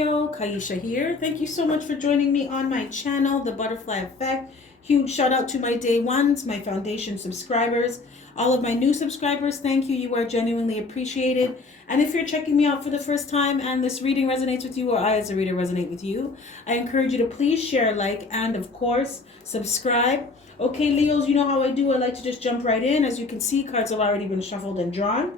Leo, Kaisha here. Thank you so much for joining me on my channel, The Butterfly Effect. Huge shout out to my day ones, my foundation subscribers, all of my new subscribers. Thank you. You are genuinely appreciated. And if you're checking me out for the first time and this reading resonates with you, or I as a reader resonate with you, I encourage you to please share, like, and of course, subscribe. Okay, Leos, you know how I do. I like to just jump right in. As you can see, cards have already been shuffled and drawn.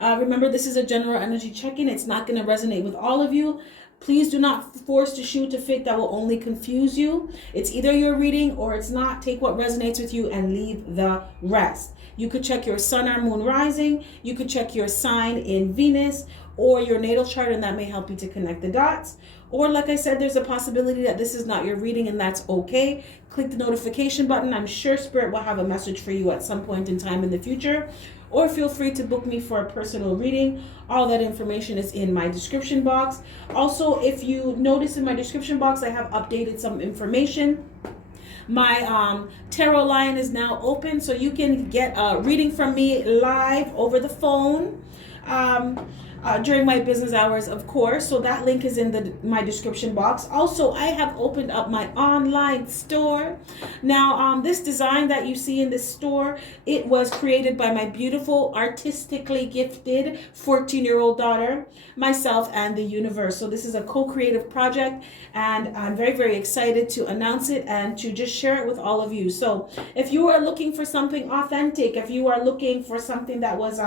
Remember, this is a general energy check-in. It's not going to resonate with all of you. Please do not force to shoot to fit. That will only confuse you. It's either your reading or it's not. Take what resonates with you and leave the rest. You could check your sun or moon rising. You could check your sign in Venus or your natal chart, and that may help you to connect the dots. Or like I said, there's a possibility that this is not your reading, and that's okay. Click the notification button. I'm sure Spirit will have a message for you at some point in time in the future. Or feel free to book me for a personal reading. All that information is in my description box. Also, if you notice in my description box, I have updated some information. My tarot line is now open, so you can get a reading from me live over the phone during my business hours, of course. So that link is in my description box. Also, I have opened up my online store. Now, this design that you see in this store, it was created by my beautiful, artistically gifted 14-year-old daughter, myself, and the universe. So this is a co-creative project, and I'm very, very excited to announce it and to just share it with all of you. So if you are looking for something authentic, if you are looking for something that was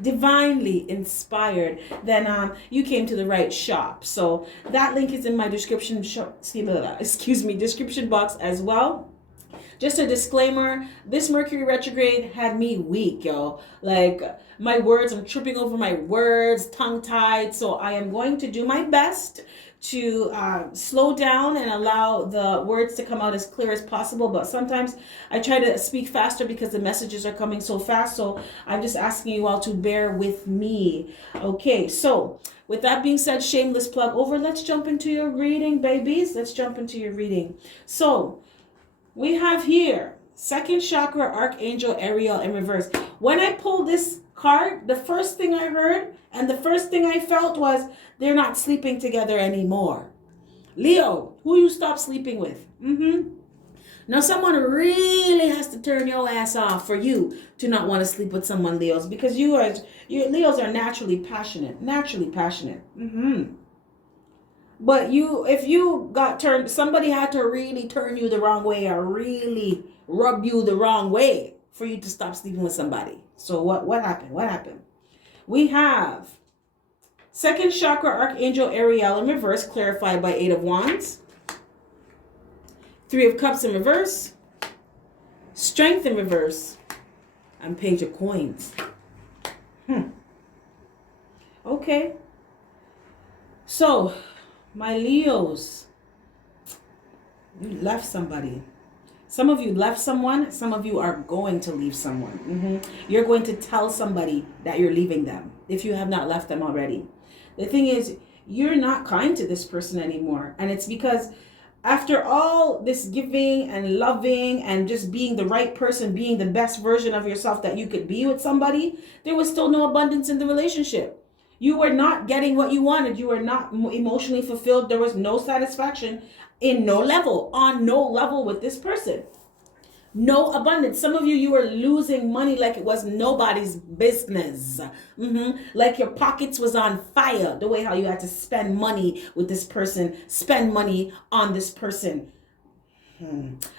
divinely inspired, then you came to the right shop. So that link is in my description box as well. Just a disclaimer, this Mercury retrograde had me weak, yo. Like, my words, I'm tripping over my words, tongue-tied. So I am going to do my best to slow down and allow the words to come out as clear as possible. But sometimes I try to speak faster because the messages are coming so fast. So I'm just asking you all to bear with me. Okay, so with that being said, shameless plug over. Let's jump into your reading, babies. Let's jump into your reading. So we have here second chakra, Archangel Ariel in reverse. When I pulled this card, the first thing I heard and the first thing I felt was they're not sleeping together anymore. Leo, who you stop sleeping with? Now someone really has to turn your ass off for you to not want to sleep with someone, Leos, because Leos are naturally passionate. But if you got turned, somebody had to really turn you the wrong way or really rub you the wrong way for you to stop sleeping with somebody. So what happened? What happened? We have second chakra, Archangel Ariel in reverse, clarified by 8 of Wands. 3 of Cups in reverse. Strength in reverse. And Page of Coins. Okay. So, my Leos, you left somebody. Some of you left someone. Some of you are going to leave someone. You're going to tell somebody that you're leaving them if you have not left them already. The thing is, you're not kind to this person anymore. And it's because after all this giving and loving and just being the right person, being the best version of yourself that you could be with somebody, there was still no abundance in the relationship. You were not getting what you wanted. You were not emotionally fulfilled. There was no satisfaction on no level with this person. No abundance. Some of you were losing money like it was nobody's business. Like your pockets was on fire. The way how you had to spend money with this person, spend money on this person.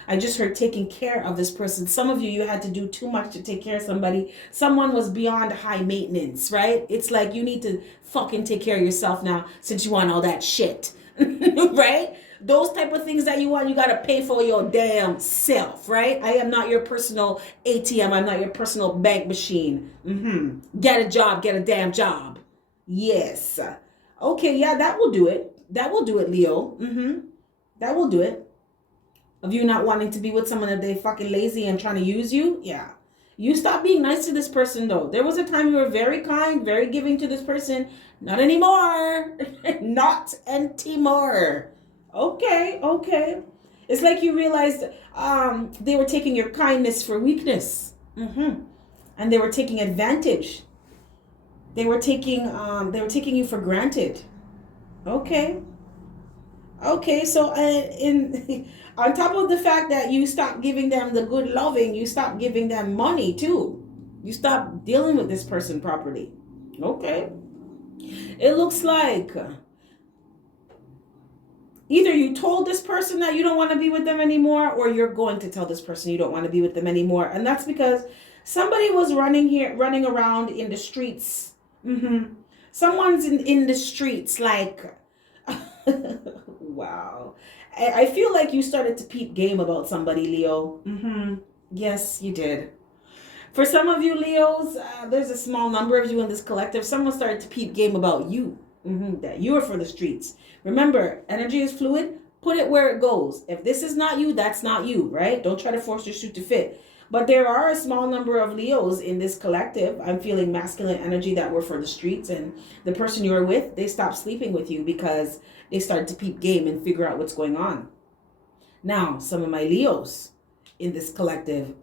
I just heard taking care of this person. Some of you had to do too much to take care of somebody. Someone was beyond high maintenance, right? It's like you need to fucking take care of yourself now since you want all that shit, right? Those type of things that you want, you got to pay for your damn self, right? I am not your personal ATM. I'm not your personal bank machine. Get a job, get a damn job. Yes. Okay, yeah, that will do it. That will do it, Leo. That will do it. Of you not wanting to be with someone that they fucking lazy and trying to use you? Yeah. You stop being nice to this person, though. There was a time you were very kind, very giving to this person. Not anymore. Not anymore. Okay. It's like you realized they were taking your kindness for weakness. And they were taking advantage. They were taking you for granted. Okay. Okay, so in on top of the fact that you stop giving them the good loving, you stop giving them money too. You stop dealing with this person properly. Okay. It looks like either you told this person that you don't want to be with them anymore, or you're going to tell this person you don't want to be with them anymore. And that's because somebody was running around in the streets. Someone's in the streets like, wow. I feel like you started to peep game about somebody, Leo. Yes, you did. For some of you Leos, there's a small number of you in this collective. Someone started to peep game about you. That you are for the streets. Remember, energy is fluid. Put it where it goes. If this is not you, that's not you, right? Don't try to force your suit to fit. But there are a small number of Leos in this collective. I'm feeling masculine energy that were for the streets. And the person you're with, they stopped sleeping with you because they started to peep game and figure out what's going on. Now, some of my Leos in this collective,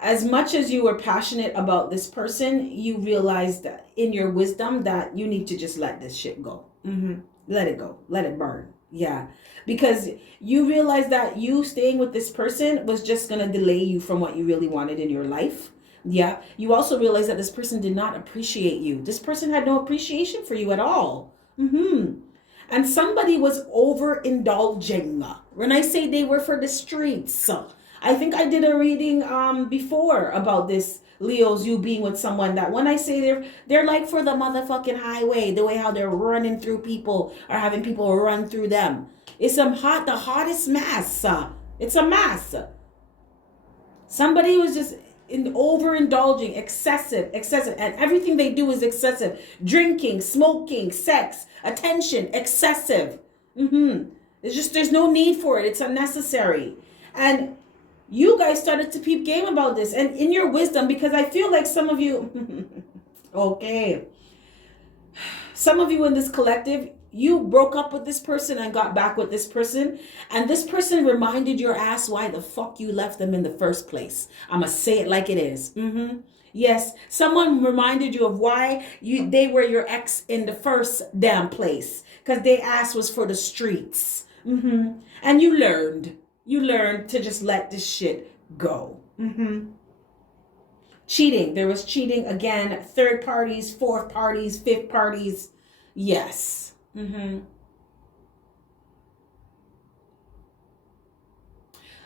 as much as you were passionate about this person, you realized that in your wisdom that you need to just let this shit go. Let it go. Let it burn. Yeah. Because you realized that you staying with this person was just going to delay you from what you really wanted in your life. Yeah. You also realized that this person did not appreciate you. This person had no appreciation for you at all. And somebody was overindulging. When I say they were for the streets, I think I did a reading before about this, Leos, you being with someone that when I say they're like for the motherfucking highway, the way how they're running through people or having people run through them. It's the hottest mass. It's a mass. Somebody was just overindulging, excessive, and everything they do is excessive. Drinking, smoking, sex, attention, excessive. It's just there's no need for it. It's unnecessary. And you guys started to peep game about this, and in your wisdom, because I feel like some of you, okay, some of you in this collective, you broke up with this person and got back with this person, and this person reminded your ass why the fuck you left them in the first place. I'm gonna say it like it is. Yes, someone reminded you of why they were your ex in the first damn place, because their ass was for the streets. And you learned to just let this shit go. Cheating. There was cheating again. Third parties, fourth parties, fifth parties. Yes.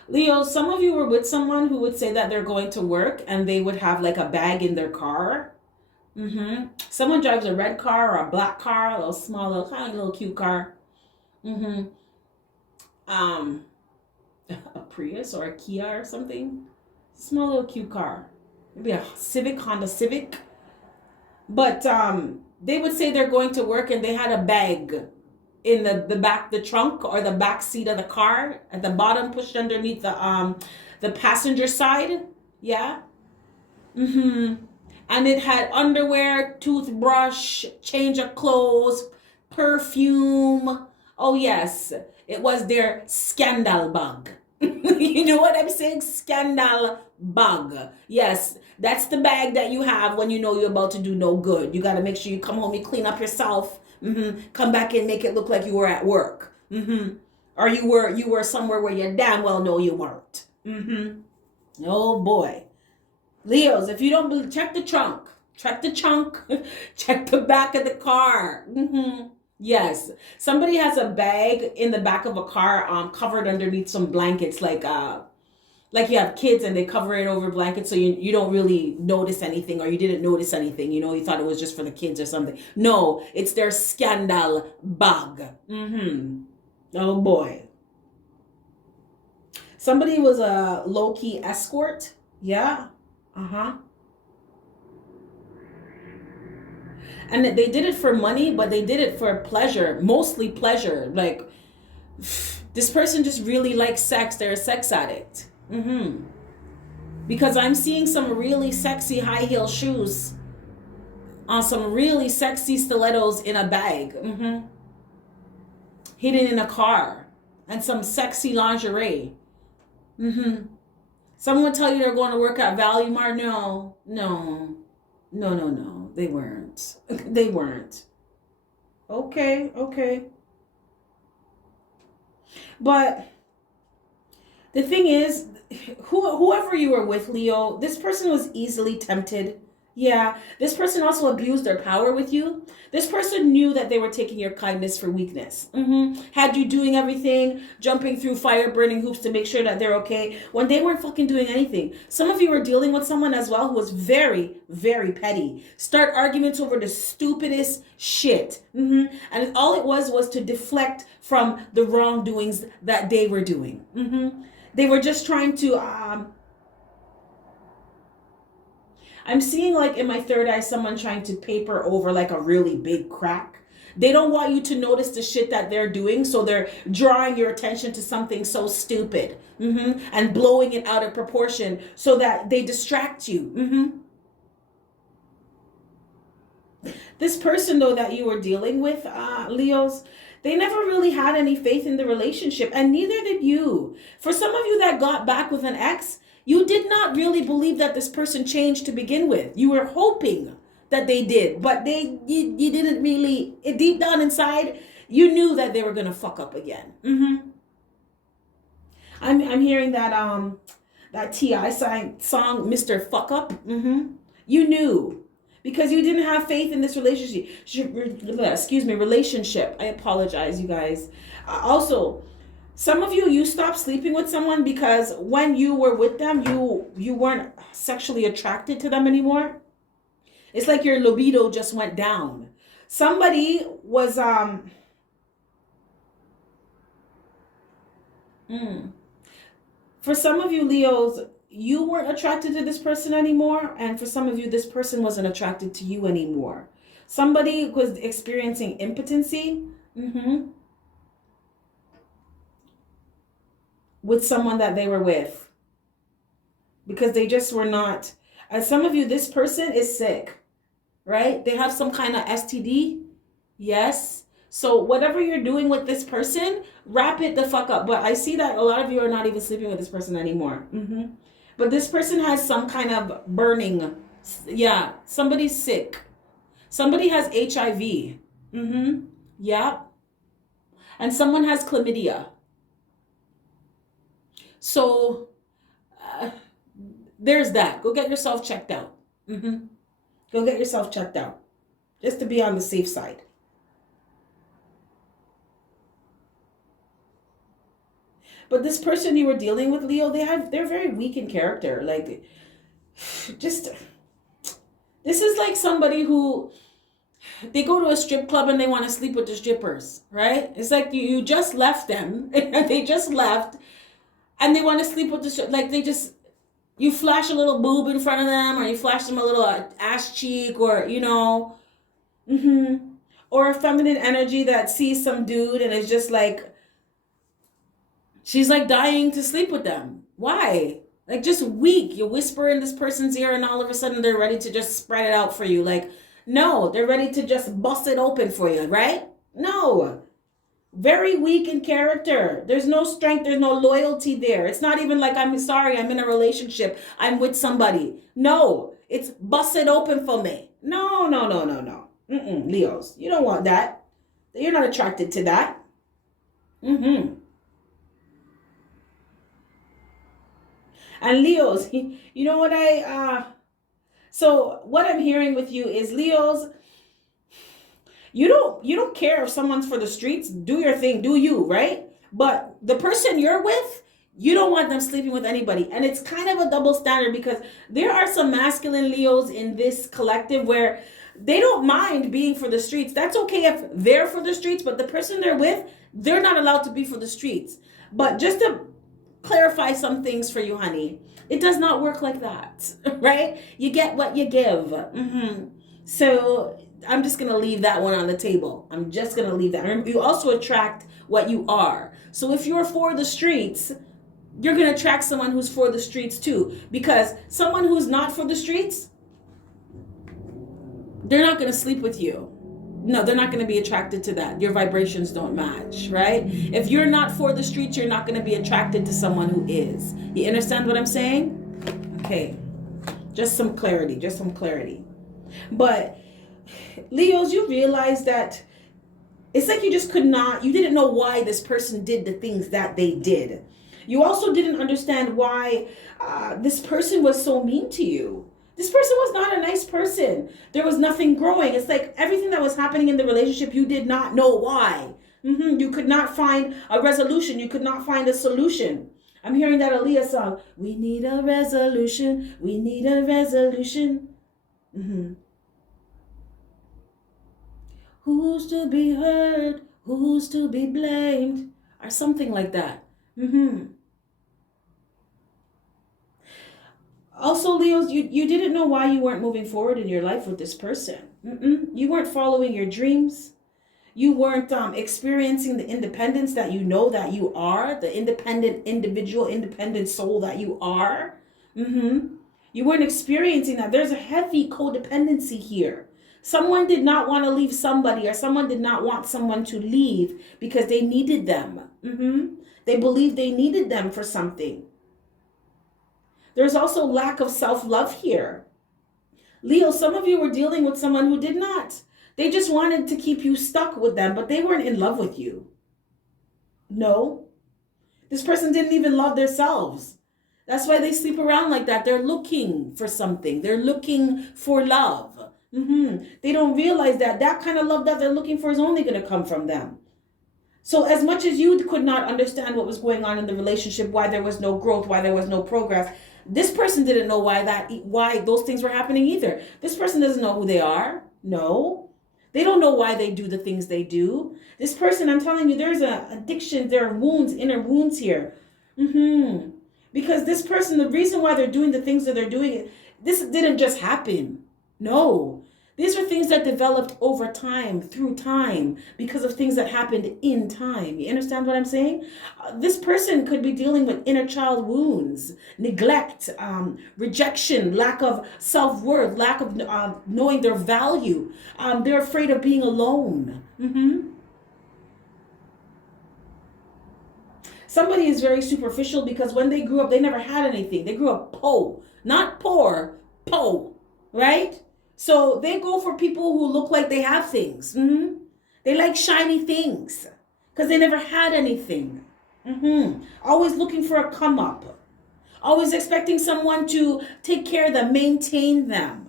Leo, some of you were with someone who would say that they're going to work and they would have like a bag in their car. Someone drives a red car or a black car, a little small, little tiny, little cute car. A Prius or a Kia or something. Small little cute car. Maybe a Honda Civic. But they would say they're going to work and they had a bag in the trunk or the back seat of the car at the bottom, pushed underneath the passenger side. Yeah. And it had underwear, toothbrush, change of clothes, perfume. Oh yes, it was their scandal bag. You know what I'm saying? Scandal bag. Yes, that's the bag that you have when you know you're about to do no good. You got to make sure you come home, you clean up yourself, come back and make it look like you were at work. Or you were somewhere where you damn well know you weren't. Oh boy. Leos, if you don't believe, check the trunk. Check the trunk. Check the back of the car. Yes. Somebody has a bag in the back of a car covered underneath some blankets, like you have kids and they cover it over blankets so you don't really notice anything, or you didn't notice anything, you thought it was just for the kids or something. No, it's their scandal bag. Oh boy. Somebody was a low-key escort. Yeah. And they did it for money, but they did it for pleasure, mostly pleasure. Like, this person just really likes sex. They're a sex addict. Because I'm seeing some really sexy high heel shoes on some really sexy stilettos in a bag, hidden in a car, and some sexy lingerie. Someone would tell you they're going to work at Value Mart. No. They weren't. They weren't. Okay. But the thing is, whoever you were with, Leo, this person was easily tempted. Yeah, this person also abused their power with you. This person knew that they were taking your kindness for weakness. Had you doing everything, jumping through fire, burning hoops to make sure that they're okay, when they weren't fucking doing anything. Some of you were dealing with someone as well who was very, very petty. Start arguments over the stupidest shit. And all it was to deflect from the wrongdoings that they were doing. They were just trying to I'm seeing like in my third eye someone trying to paper over like a really big crack. They don't want you to notice the shit that they're doing, so they're drawing your attention to something so stupid, and blowing it out of proportion so that they distract you. This person though that you were dealing with, Leos, they never really had any faith in the relationship, and neither did you. For some of you that got back with an ex, you did not really believe that this person changed to begin with. You were hoping that they did, but you didn't really, deep down inside, you knew that they were gonna fuck up again. I'm hearing that T.I. song, Mr. Fuck Up. You knew. Because you didn't have faith in this relationship. I apologize, you guys. Also, some of you stopped sleeping with someone because when you were with them, you weren't sexually attracted to them anymore. It's like your libido just went down. Somebody was for some of you Leos, you weren't attracted to this person anymore, and for some of you this person wasn't attracted to you anymore. Somebody was experiencing impotency with someone that they were with because they just were not. And some of you, this person is sick, right? They have some kind of STD. Yes. So whatever you're doing with this person, wrap it the fuck up. But I see that a lot of you are not even sleeping with this person anymore. But this person has some kind of burning. Yeah, somebody's sick. Somebody has HIV. Yeah. And someone has chlamydia. So there's that. Go get yourself checked out. Go get yourself checked out. Just to be on the safe side. But this person you were dealing with, Leo, they're very weak in character. Like, just, this is like somebody who, they go to a strip club and they want to sleep with the strippers, right? It's like you just left them. They just left and they want to sleep with the, like they just, you flash a little boob in front of them, or you flash them a little ass cheek, or, or a feminine energy that sees some dude and is just like, she's like dying to sleep with them. Why? Like, just weak. You whisper in this person's ear and all of a sudden they're ready to just spread it out for you. Like, no, they're ready to just bust it open for you, right? No. Very weak in character. There's no strength. There's no loyalty there. It's not even like, I'm sorry, I'm in a relationship, I'm with somebody. No, it's bust it open for me. No. Leos, you don't want that. You're not attracted to that. And Leos, you know what so what I'm hearing with you is, Leos, you don't care if someone's for the streets. Do your thing, do you, right? But the person you're with, you don't want them sleeping with anybody. And it's kind of a double standard, because there are some masculine Leos in this collective where they don't mind being for the streets. That's okay if they're for the streets, but the person they're with, they're not allowed to be for the streets. But just to clarify some things for you, honey, it does not work like that, right? You get what you give. So I'm just gonna leave that one on the table. I'm just gonna leave that. Remember, you also attract what you are. So if you're for the streets, you're gonna attract someone who's for the streets too, because someone who's not for the streets, they're not gonna sleep with you. No, they're not going to be attracted to that. Your vibrations don't match, right? If you're not for the streets, you're not going to be attracted to someone who is. You understand what I'm saying? Okay. Just some clarity. But Leos, you realize that It's like you just could not, you didn't know why this person did the things that they did. You also didn't understand why this person was so mean to you. This person was not a nice person. There was nothing growing. It's like everything that was happening in the relationship, you did not know why. You could not find a resolution. You could not find a solution. I'm hearing that Aaliyah song. We need a resolution. We need a resolution. Who's to be heard? Who's to be blamed? Or something like that. Also, Leos, you didn't know why you weren't moving forward in your life with this person. You weren't following your dreams. You weren't experiencing the independence that you know that you are, the independent individual, independent soul that you are. You weren't experiencing that. There's a heavy codependency here. Someone did not want to leave somebody, or someone did not want someone to leave because they needed them. They believed they needed them for something. There's also lack of self-love here. Leo, some of you were dealing with someone who did not. They just wanted to keep you stuck with them, but they weren't in love with you. No. This person didn't even love themselves. That's why they sleep around like that. They're looking for something. They're looking for love. They don't realize that that kind of love that they're looking for is only going to come from them. So as much as you could not understand what was going on in the relationship, why there was no growth, why there was no progress, this person didn't know why those things were happening either. This person doesn't know who they are. No. They don't know why they do the things they do. This person, I'm telling you, there's an addiction, there are wounds, inner wounds here. Because this person, the reason why they're doing the things that they're doing, this didn't just happen. No. These are things that developed over time, through time, because of things that happened in time. You understand what I'm saying? This person could be dealing with inner child wounds, neglect, rejection, lack of self-worth, lack of knowing their value. They're afraid of being alone. Somebody is very superficial because when they grew up, they never had anything. They grew up po, not poor, po, right? So they go for people who look like they have things. They like shiny things because they never had anything. Always looking for a come up. Always expecting someone to take care of them, maintain them.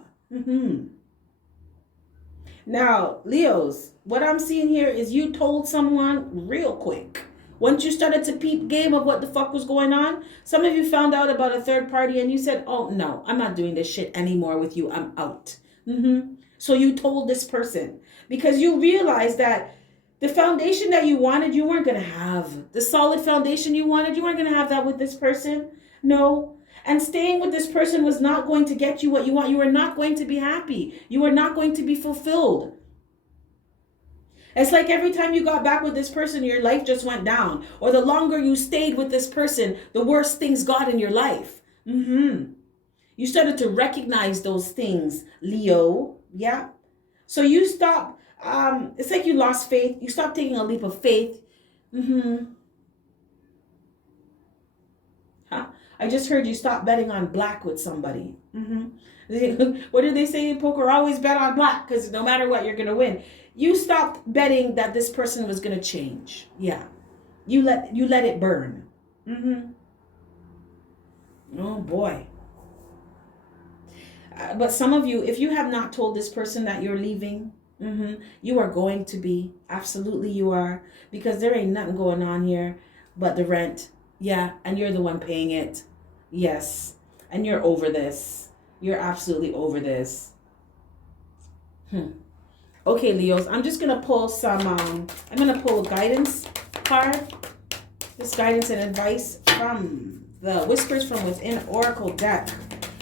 Now, Leos, what I'm seeing here is you told someone real quick. Once you started to peep game of what the fuck was going on, some of you found out about a third party and you said, oh no, I'm not doing this shit anymore with you. I'm out. So you told this person because you realized that the foundation that you wanted, you weren't going to have. The solid foundation you wanted, you weren't going to have that with this person. No. And staying with this person was not going to get you what you want. You were not going to be happy. You were not going to be fulfilled. It's like every time you got back with this person, your life just went down. Or the longer you stayed with this person, the worse things got in your life. You started to recognize those things, Leo. Yeah. So you stop. It's like you lost faith. You stopped taking a leap of faith. I just heard you stop betting on black with somebody. What did they say in poker? Always bet on black because no matter what, you're going to win. You stopped betting that this person was going to change. Yeah. You let it burn. Oh boy. But some of you, if you have not told this person that you're leaving, you are going to be. Absolutely you are. Because there ain't nothing going on here but the rent. Yeah. And you're the one paying it. Yes. And you're over this. You're absolutely over this. Okay, Leos, I'm just going to pull some, I'm going to pull a guidance card. This guidance and advice from the Whispers from Within Oracle deck.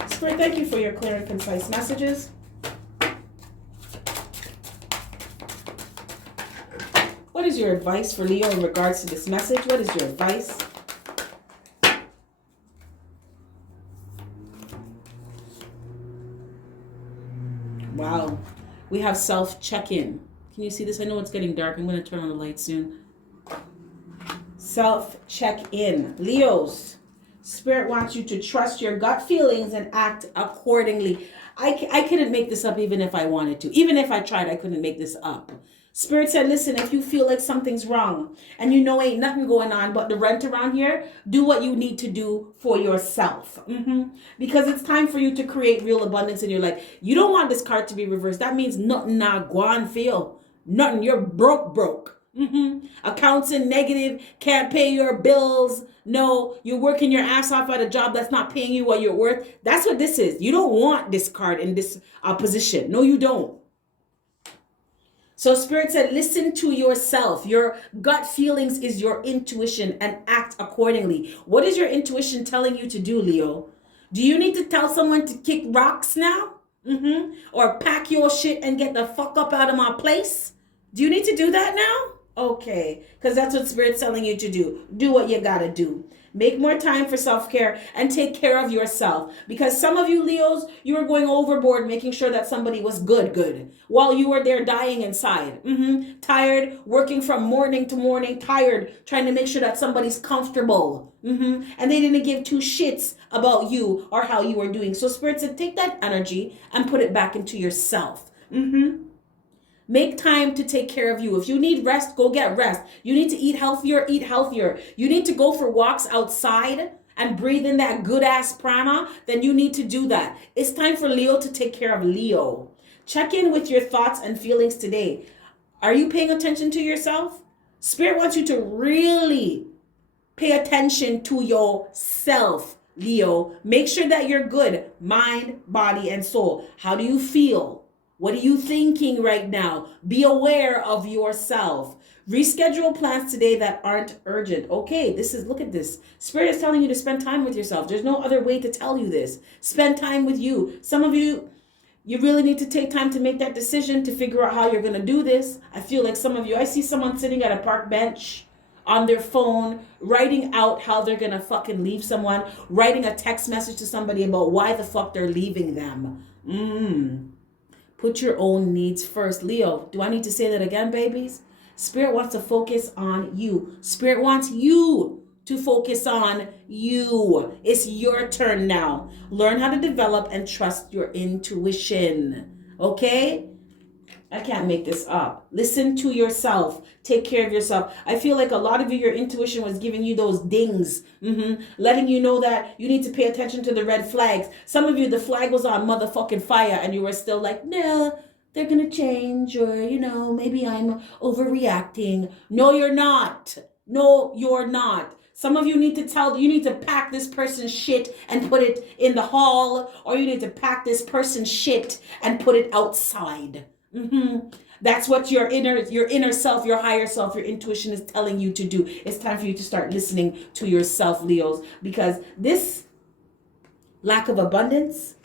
Spirit, thank you for your clear and concise messages. What is your advice for Leo in regards to this message? What is your advice? Wow. We have self-check-in. Can you see this? I know it's getting dark. I'm going to turn on the light soon. Self-check-in. Leos, Spirit wants you to trust your gut feelings and act accordingly. I couldn't make this up even if I wanted to. Even if I tried, I couldn't make this up. Spirit said, listen, if you feel like something's wrong and you know ain't nothing going on but the rent around here, do what you need to do for yourself. Because it's time for you to create real abundance in your life. You don't want this card to be reversed. That means nothing now go on feel. Nothing. You're broke. Accounts in negative, can't pay your bills. No, you're working your ass off at a job that's not paying you what you're worth. That's what this is. You don't want this card in this position. No, you don't. So Spirit said, listen to yourself. Your gut feelings is your intuition and act accordingly. What is your intuition telling you to do, Leo? Do you need to tell someone to kick rocks now? Or pack your shit and get the fuck up out of my place? Do you need to do that now? Okay, because that's what Spirit's telling you to do. Do what you gotta do. Make more time for self-care and take care of yourself. Because some of you Leos, you were going overboard making sure that somebody was good. While you were there dying inside. Tired, working from morning to morning, tired, trying to make sure that somebody's comfortable. And they didn't give two shits about you or how you were doing. So Spirit said, take that energy and put it back into yourself. Make time to take care of you. If you need rest, go get rest. You need to eat healthier, eat healthier. You need to go for walks outside and breathe in that good ass prana, then you need to do that. It's time for Leo to take care of Leo. Check in with your thoughts and feelings today. Are you paying attention to yourself? Spirit wants you to really pay attention to yourself, Leo. Make sure that you're good, mind, body, and soul. How do you feel? What are you thinking right now? Be aware of yourself. Reschedule plans today that aren't urgent. Okay, look at this. Spirit is telling you to spend time with yourself. There's no other way to tell you this. Spend time with you. Some of you, you really need to take time to make that decision to figure out how you're going to do this. I feel like some of you, I see someone sitting at a park bench on their phone, writing out how they're going to fucking leave someone, writing a text message to somebody about why the fuck they're leaving them. Put your own needs first. Leo, do I need to say that again, babies? Spirit wants to focus on you. Spirit wants you to focus on you. It's your turn now. Learn how to develop and trust your intuition. Okay? I can't make this up. Listen to yourself. Take care of yourself. I feel like a lot of you, your intuition was giving you those dings. Letting you know that you need to pay attention to the red flags. Some of you, the flag was on motherfucking fire and you were still like, no, they're going to change, or, maybe I'm overreacting. No, you're not. No, you're not. Some of you need to pack this person's shit and put it in the hall, or you need to pack this person's shit and put it outside. That's what your inner self, your higher self, your intuition is telling you to do. It's time for you to start listening to yourself, Leos, because this lack of abundance,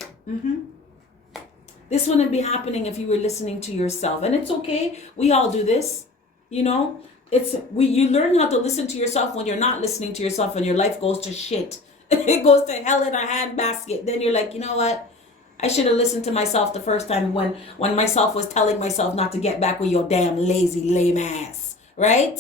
this wouldn't be happening if you were listening to yourself. And it's okay. We all do this, you learn how to listen to yourself when you're not listening to yourself and your life goes to shit. It goes to hell in a handbasket. Then you're like, you know what? I should have listened to myself the first time when myself was telling myself not to get back with your damn lazy, lame ass, right?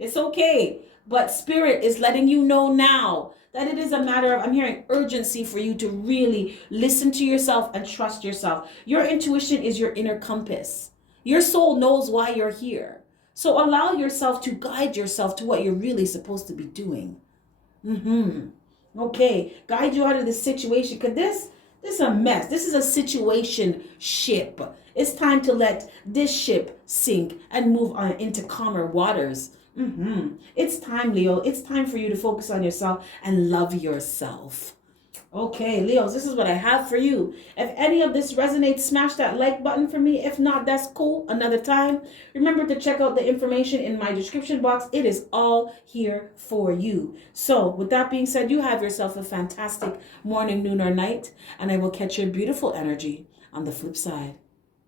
It's okay. But Spirit is letting you know now that it is a matter of, I'm hearing urgency for you to really listen to yourself and trust yourself. Your intuition is your inner compass. Your soul knows why you're here. So allow yourself to guide yourself to what you're really supposed to be doing. Okay, guide you out of this situation, because this is a mess. This is a situation ship. It's time to let this ship sink and move on into calmer waters. It's time, Leo. It's time for you to focus on yourself and love yourself. Okay, Leos, this is what I have for you. If any of this resonates, smash that like button for me. If not, that's cool. Another time. Remember to check out the information in my description box. It is all here for you. So with that being said, you have yourself a fantastic morning, noon, or night. And I will catch your beautiful energy on the flip side.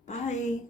Bye.